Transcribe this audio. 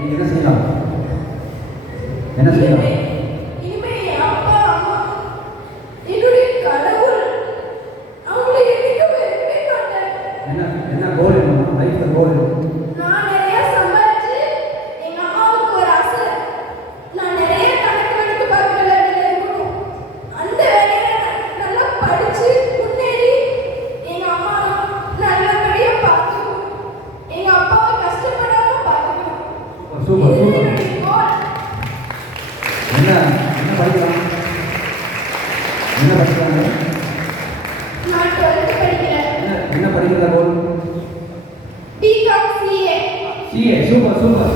நீங்க என்ன செய்யலாம்? என்ன செய்யலாம்? இனிமே என் அப்பா அம்மா என்னுடைய கடவுள் அவங்களை என்னைக்கு வெறுக்கவே மாட்டேன். என்ன கோல் என்னமா? லைஃப்ல கோல் நான் நிறைய சம்பாதிச்சு எங்க அம்மாவுக்கு ஒரு ஆசை, நான் நிறைய கணக்கு வழக்கு பார்க்குற வேலையில இருக்கணும். அந்த வேலையில நல்லா படிச்சு முன்னேறி எங்க அம்மா நல்லபடியா பார்த்துக்கணும், எங்க அப்பாவை கஷ்டப்படாம பார்த்துக்கணும். சூப்பர் இது சூப்பர். என்னுடைய கோல். என்ன என்ன படிக்கலாம்? என்ன படிக்கிறாங்க? நான் 12th படிக்கிறேன். என்ன படிக்கிறதா கோல்? BCom CA. CA. Super super.